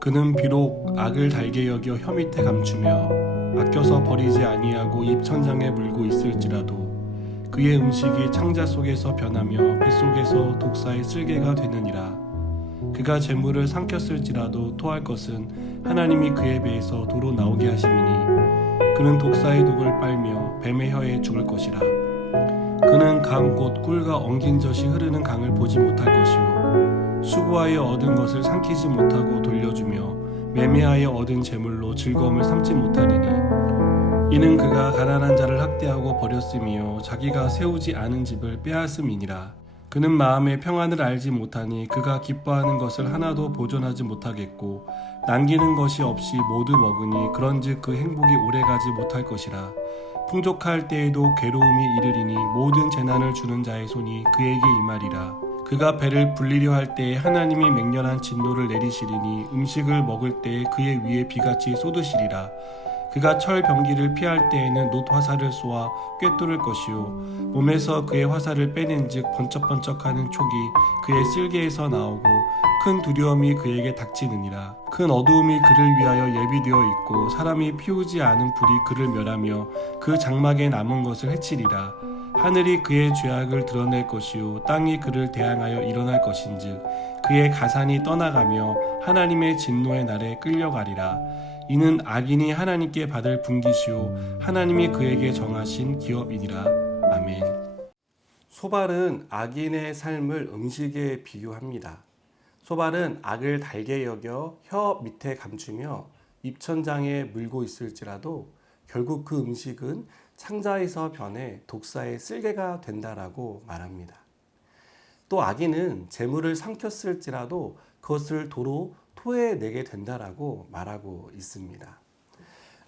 그는 비록 악을 달게 여겨 혀 밑에 감추며 아껴서 버리지 아니하고 입천장에 물고 있을지라도 그의 음식이 창자 속에서 변하며 뱃속에서 독사의 쓸개가 되느니라. 그가 재물을 삼켰을지라도 토할 것은 하나님이 그의 배에서 도로 나오게 하심이니 그는 독사의 독을 빨며 뱀의 혀에 죽을 것이라. 그는 강 곧 꿀과 엉긴 젖이 흐르는 강을 보지 못할 것이요 수고하여 얻은 것을 삼키지 못하고 돌려주며 매매하여 얻은 재물로 즐거움을 삼지 못하리니 이는 그가 가난한 자를 학대하고 버렸으며 자기가 세우지 않은 집을 빼앗음이니라. 그는 마음의 평안을 알지 못하니 그가 기뻐하는 것을 하나도 보존하지 못하겠고 남기는 것이 없이 모두 먹으니 그런즉 그 행복이 오래가지 못할 것이라. 풍족할 때에도 괴로움이 이르리니 모든 재난을 주는 자의 손이 그에게 임하리라. 그가 배를 불리려 할 때에 하나님이 맹렬한 진노를 내리시리니 음식을 먹을 때에 그의 위에 비같이 쏟으시리라. 그가 철 병기를 피할 때에는 놋 화살을 쏘아 꿰뚫을 것이요 몸에서 그의 화살을 빼낸즉 번쩍번쩍하는 촉이 그의 쓸개에서 나오고 큰 두려움이 그에게 닥치느니라. 큰 어두움이 그를 위하여 예비되어 있고 사람이 피우지 않은 불이 그를 멸하며 그 장막에 남은 것을 해치리라. 하늘이 그의 죄악을 드러낼 것이요 땅이 그를 대항하여 일어날 것인즉 그의 가산이 떠나가며 하나님의 진노의 날에 끌려가리라. 이는 악인이 하나님께 받을 분깃이요 하나님이 그에게 정하신 기업이니라. 아멘. 소발은 악인의 삶을 음식에 비유합니다. 소발은 악을 달게 여겨 혀 밑에 감추며 입천장에 물고 있을지라도 결국 그 음식은 창자에서 변해 독사의 쓸개가 된다라고 말합니다. 또 악인은 재물을 삼켰을지라도 그것을 도로 토해내게 된다라고 말하고 있습니다.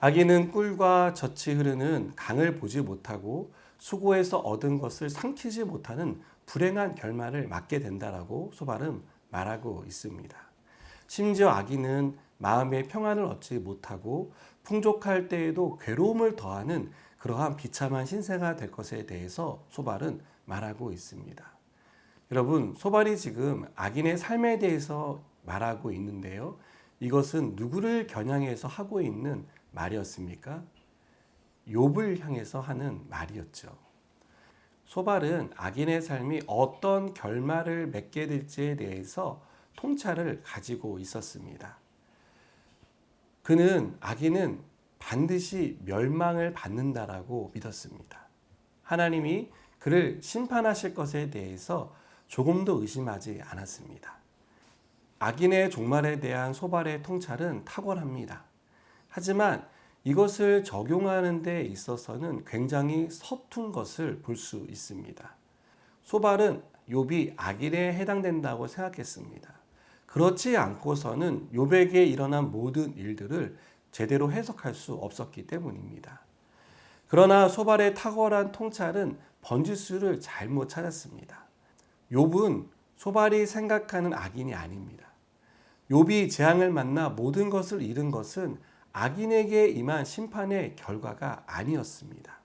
악인은 꿀과 젖이 흐르는 강을 보지 못하고 수고해서 얻은 것을 삼키지 못하는 불행한 결말을 맞게 된다라고 소발은 말하고 있습니다. 심지어 악인은 마음의 평안을 얻지 못하고 풍족할 때에도 괴로움을 더하는 그러한 비참한 신세가 될 것에 대해서 소발은 말하고 있습니다. 여러분, 소발이 지금 악인의 삶에 대해서 말하고 있는데요. 이것은 누구를 겨냥해서 하고 있는 말이었습니까? 욥을 향해서 하는 말이었죠. 소발은 악인의 삶이 어떤 결말을 맺게 될지에 대해서 통찰을 가지고 있었습니다. 그는 악인은 반드시 멸망을 받는다라고 믿었습니다. 하나님이 그를 심판하실 것에 대해서 조금도 의심하지 않았습니다. 악인의 종말에 대한 소발의 통찰은 탁월합니다. 하지만 이것을 적용하는 데 있어서는 굉장히 서툰 것을 볼 수 있습니다. 소발은 욥이 악인에 해당된다고 생각했습니다. 그렇지 않고서는 욥에게 일어난 모든 일들을 제대로 해석할 수 없었기 때문입니다. 그러나 소발의 탁월한 통찰은 번지수를 잘못 찾았습니다. 욥은 소발이 생각하는 악인이 아닙니다. 욥이 재앙을 만나 모든 것을 잃은 것은 악인에게 임한 심판의 결과가 아니었습니다.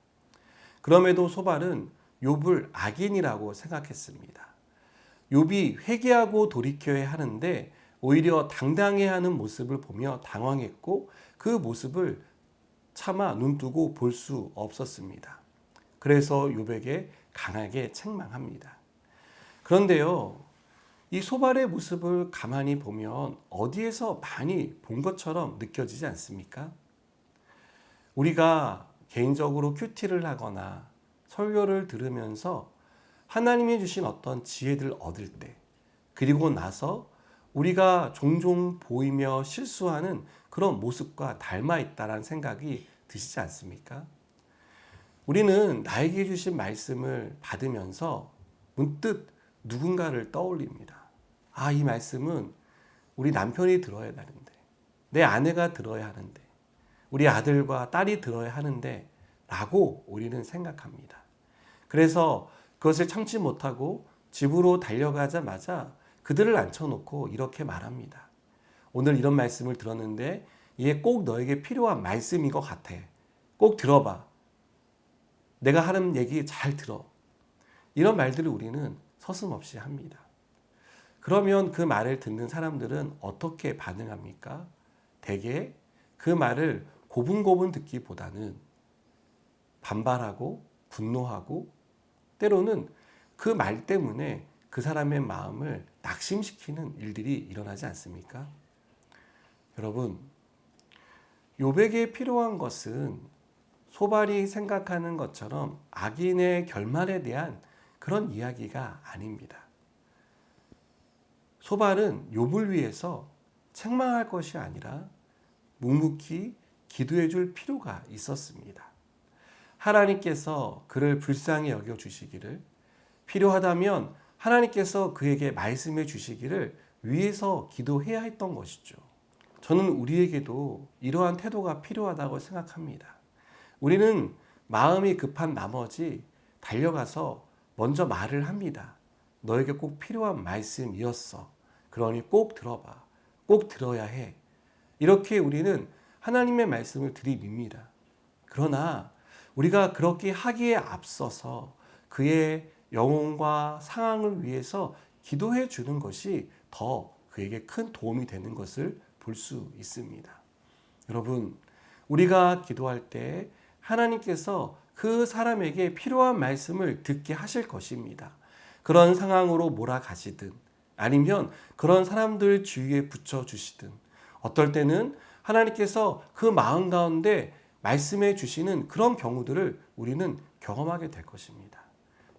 그럼에도 소발은 욥을 악인이라고 생각했습니다. 욥이 회개하고 돌이켜야 하는데 오히려 당당해하는 모습을 보며 당황했고 그 모습을 차마 눈뜨고 볼 수 없었습니다. 그래서 욥에게 강하게 책망합니다. 그런데요, 이 소발의 모습을 가만히 보면 어디에서 많이 본 것처럼 느껴지지 않습니까? 우리가 개인적으로 큐티를 하거나 설교를 들으면서 하나님이 주신 어떤 지혜들을 얻을 때, 그리고 나서 우리가 종종 보이며 실수하는 그런 모습과 닮아 있다는 생각이 드시지 않습니까? 우리는 나에게 주신 말씀을 받으면서 문득 누군가를 떠올립니다. 아, 이 말씀은 우리 남편이 들어야 하는데, 내 아내가 들어야 하는데, 우리 아들과 딸이 들어야 하는데 라고 우리는 생각합니다. 그래서 그것을 참지 못하고 집으로 달려가자마자 그들을 앉혀놓고 이렇게 말합니다. 오늘 이런 말씀을 들었는데 이게 꼭 너에게 필요한 말씀인 것 같아. 꼭 들어봐. 내가 하는 얘기 잘 들어. 이런 말들을 우리는 서슴없이 합니다. 그러면 그 말을 듣는 사람들은 어떻게 반응합니까? 대개 그 말을 고분고분 듣기보다는 반발하고 분노하고 때로는 그 말 때문에 그 사람의 마음을 낙심시키는 일들이 일어나지 않습니까? 여러분, 욥에게 필요한 것은 소발이 생각하는 것처럼 악인의 결말에 대한 그런 이야기가 아닙니다. 소발은 욥을 위해서 책망할 것이 아니라 묵묵히 기도해 줄 필요가 있었습니다. 하나님께서 그를 불쌍히 여겨 주시기를, 필요하다면 하나님께서 그에게 말씀해 주시기를 위해서 기도해야 했던 것이죠. 저는 우리에게도 이러한 태도가 필요하다고 생각합니다. 우리는 마음이 급한 나머지 달려가서 먼저 말을 합니다. 너에게 꼭 필요한 말씀이었어. 그러니 꼭 들어봐. 꼭 들어야 해. 이렇게 우리는 하나님의 말씀을 들이밉니다. 그러나 우리가 그렇게 하기에 앞서서 그의 영혼과 상황을 위해서 기도해 주는 것이 더 그에게 큰 도움이 되는 것을 볼 수 있습니다. 여러분, 우리가 기도할 때 하나님께서 그 사람에게 필요한 말씀을 듣게 하실 것입니다. 그런 상황으로 몰아가시든 아니면 그런 사람들 주위에 붙여주시든 어떨 때는 하나님께서 그 마음 가운데 말씀해 주시는 그런 경우들을 우리는 경험하게 될 것입니다.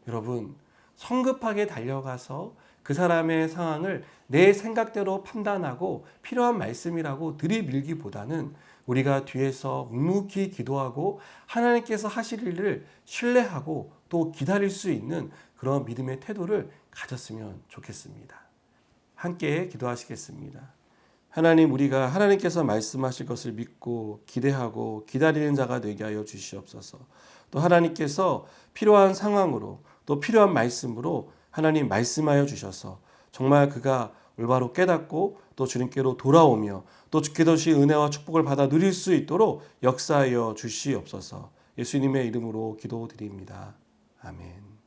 여러분, 성급하게 달려가서 그 사람의 상황을 내 생각대로 판단하고 필요한 말씀이라고 들이밀기보다는 우리가 뒤에서 묵묵히 기도하고 하나님께서 하실 일을 신뢰하고 또 기다릴 수 있는 그런 믿음의 태도를 가졌으면 좋겠습니다. 함께 기도하시겠습니다. 하나님, 우리가 하나님께서 말씀하실 것을 믿고 기대하고 기다리는 자가 되게 하여 주시옵소서. 또 하나님께서 필요한 상황으로 또 필요한 말씀으로 하나님 말씀하여 주셔서 정말 그가 올바로 깨닫고 또 주님께로 돌아오며 또 주께 도시 은혜와 축복을 받아 누릴 수 있도록 역사하여 주시옵소서. 예수님의 이름으로 기도드립니다. 아멘.